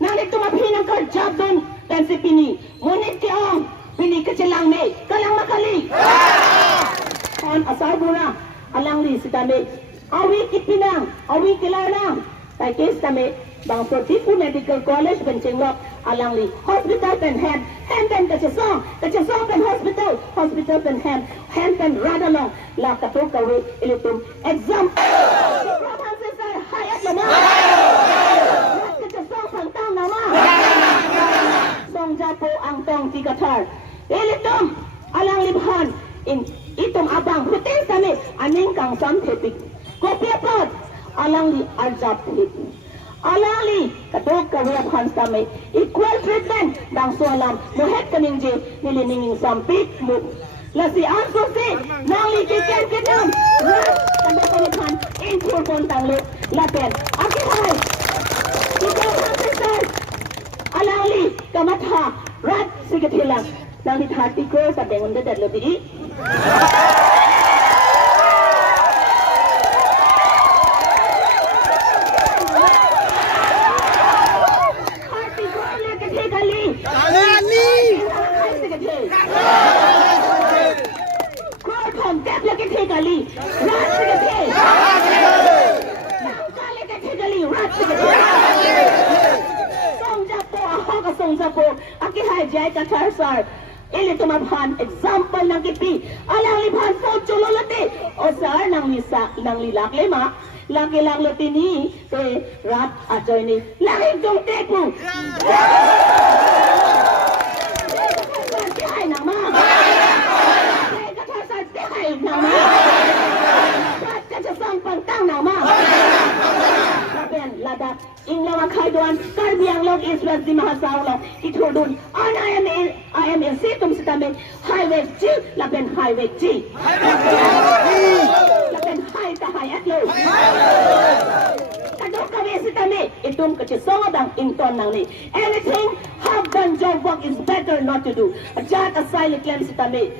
nang ito mapinang ka job doon dan si Pini ngunit tiong Pini kacilang me kalang makali kon asar buna alang li si tame awi kipinang awi kilarang tay kes tame bang Protipu Medical College Bencinglok alang li hospital pen hand pen kacasong pen hospital pen hand pen radalong la kato kawi ilitum exam Program sesar hayat lama kacasong pangtang nama song japo ang tong tikatar ilitum alang libhan in itum abang putin kami aning kang samthetik kopiapot alang li arjapit alali katok kawia phans kami equal treatment dang sualam mohet kaning je nilininging sampit mu lasi anso se nangli kiken kitam kando kami phan intur kon tanglo lapen aki hai ito hansesar alali kamatha rat sigathilang nangli 30Crore sa bengon da dadlo bi Aki hai jai kathar sar ili tumaphan example ng kipi alang libhan po chulolati o sar nang lilak lema laki lang lutini te rat ajoy ni laki jong tepu hai nama kathar sar hai nama rat kachasang pangtang nama kapen ladak inglawa khaiduan karbiang log iswas di mahasawang log itudun an I am in situm sitame highway G lapen highway G lapen high ta high at low kadok kami sitame itum kachisong adang Enton Nangli anything half done job work is better not to do ajat asile claim sitame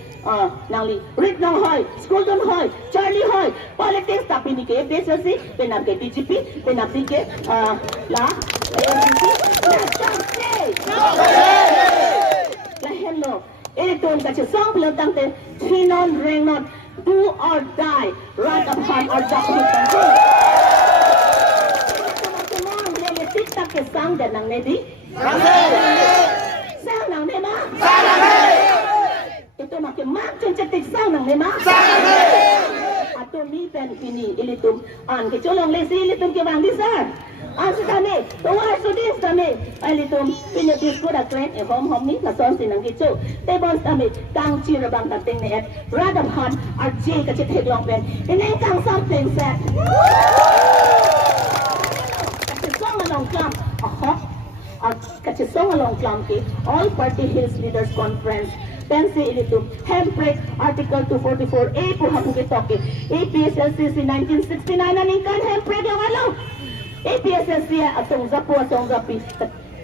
Nangli rit nang hoy school don hoy Charlie hoy politics tapi ni ke BSC penap ke DGP penap ke la AMC la hello Enton kachisong pelotang te trinon ring not do or die right upon our document tak ke sang dan nang nedi sang nang nema itu makin macam cetik sang nang nema atau mi pen ini ilitum an ke colong lesi ilitum ke bang disar an sitame tuar sudin sitame ilitum pinya disku da kren e hom ni na son sinang ke chu te bon sitame kang chi rabang tating ne et radam han ar je ka cetik long pen ini kang something set along club kachisong along club ke all party hills leaders conference pensi ilitu handbrake article 244A po hapong kitoke APSLCC 1969 aningkan handbrake yung alo APSLC atong zapi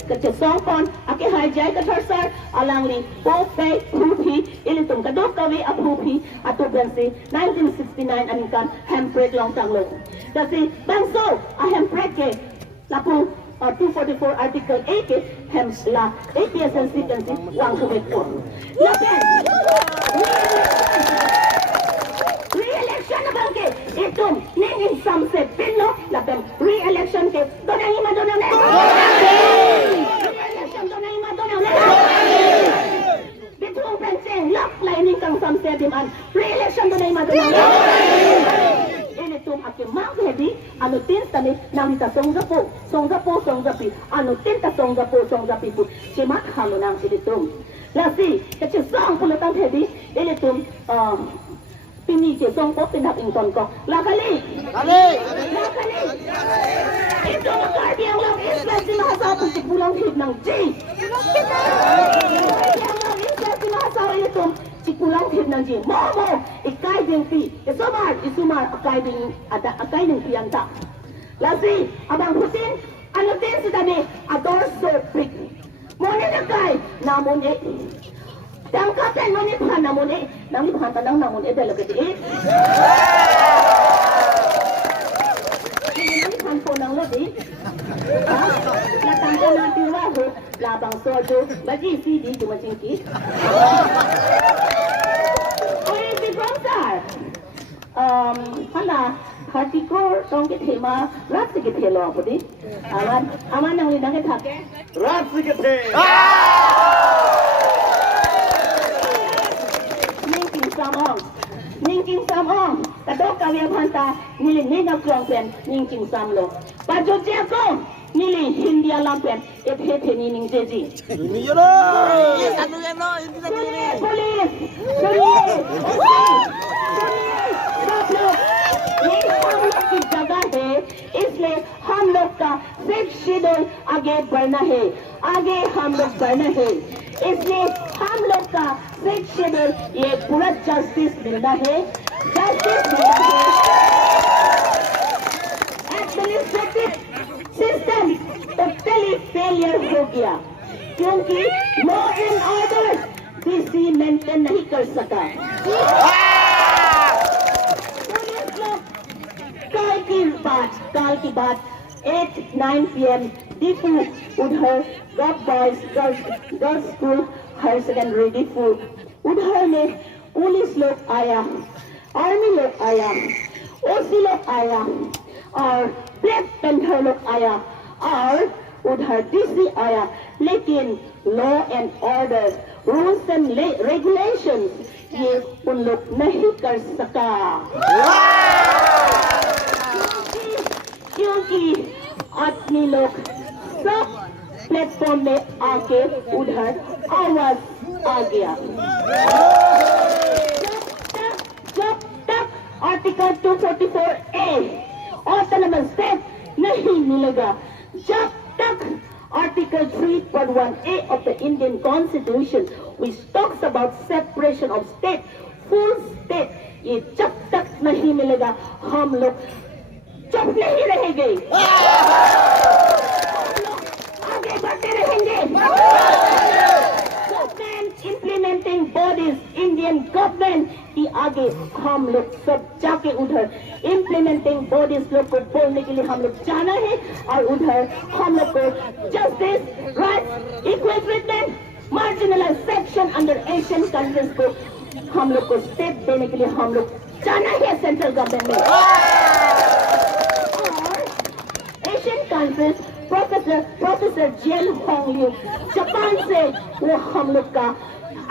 kachisong kon aki hajay katharsar alang li pope pupi ilitung kadok kawi apupi ato pensi 1969 aningkan handbrake long tanglo kasi bangso a handbrake ke lapu 244 article 8 ke hemsla APSLC tensi wang kubeko lapen re-election na bangke itum ningin samse pinno lapen re-election ke donang ima donang ne re-election donang ima donang ne bitung penseng lak lining kang samse diman re-election donang ima donang ne tum akim mang hedi anu tinta ni namita songzapo anu tinta songzapi pu cimat halu nang siditum lasi kecil song pulutan hedi ini tum pini ke song pop tindak Enton ko lakali itu makar yang lang islas di mahasa pusik pulang hid nang J yang lang islas di mahasa itu pulang hid nang J momo ikai ding pi isumar akai ding pi anta lasi abang putin anu tin sitame ador so prik mone nakai namun tangkapan mone phan namun nang phan tanang namun dalagati nang phan po nang lodi Walang tiraho, labang sodo, mag-isi di tumachingkit. Oye, si Gunda. Hana, 30Crore, tong Kethe ma, rat si Kethe lo ako di. Aman Nangli nang Kethe. rat si Kethe. Ningking samong, kadok kawiyang hanta, nili nina krong pen, ningking samlo. Pajo ko, nili hindi alam pen, Kethe nining jeji. Ini yo no. Police सुनिए सब लोग ये हम लोग की जगह है इसलिए हम लोग का सिर्फ शेड्यूल आगे बढ़ना है आगे हम लोग बढ़ना है इसलिए हम लोग का सिर्फ शेड्यूल ये पूरा जस्टिस मिलना है एडमिनिस्ट्रेटिव सिस्टम टोटली फेलियर हो गया क्योंकि लॉ एंड ऑर्डर किसी मेंटेन नहीं कर सका पुलिस लोग काल की बात 8-9 PM डिफू उधर girls school higher secondary Diphu उधर में पुलिस लोग आया आर्मी लोग आया ओसी लोग आया और ब्लैक पेंथर लोग आया और उधर डीसी आया लेकिन law and order rules and regulations ये उन लोग नहीं कर सका क्योंकि आदमी लोग सब प्लेटफॉर्म में आके उधर आवाज आ गया जब तक आर्टिकल 244A ऑटोनोमस स्टेट नहीं मिलेगा जब तक Article 3.1A of the Indian Constitution, which talks about separation of state, full state, ये जब तक नहीं मिलेगा हम लोग चुप नहीं रहेंगे हम लोग आगे बढ़ते रहेंगे Government implementing bodies, Indian government की आगे हम लोग सब जाके उधर implementing bodies लोग को बोलने के लिए हम लोग जाना है और उधर हम लोग को justice, rights, equal treatment, marginalized section under Asian countries को हम लोग को step देने के लिए हम लोग जाना है सेंट्रल गवर्नमेंट में और Asian countries प्रोफेसर जेल होंगलियो जापान से वो हम लोग का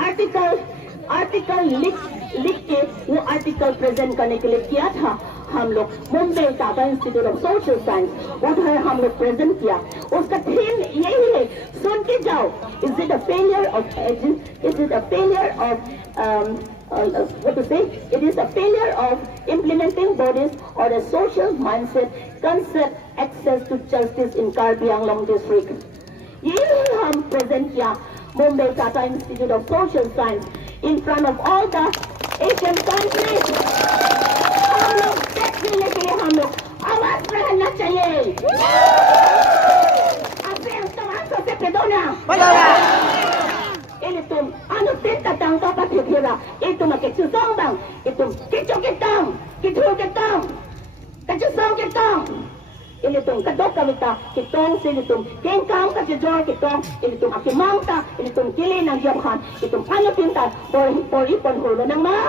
आर्टिकल लिख के वो आर्टिकल प्रेजेंट करने के लिए किया था हम लोग Mumbai Tata institute of social science उधर हम लोग प्रेजेंट किया उसका थीम यही है सुन के जाओ is it a failure of what to say? It is a failure of implementing bodies or a social mindset concept access to justice in Karbi Anglong district. यही हम प्रेजेंट किया Mumbai Tata institute of social science in front of all the Asian countries. हम लोग step लेने के लिए हम लोग आवाज रहना चाहिए Ilitum, ano tita tang kapatid hira, ito makitsusong bang, itum kitang, kachusong kitang, ilitum kadok kamita, kitong silitum, kengkang kachujor kitong, ilitum akimangta, ilitum kili ng Japan, itum ano pinta, por ipon hulo ng mga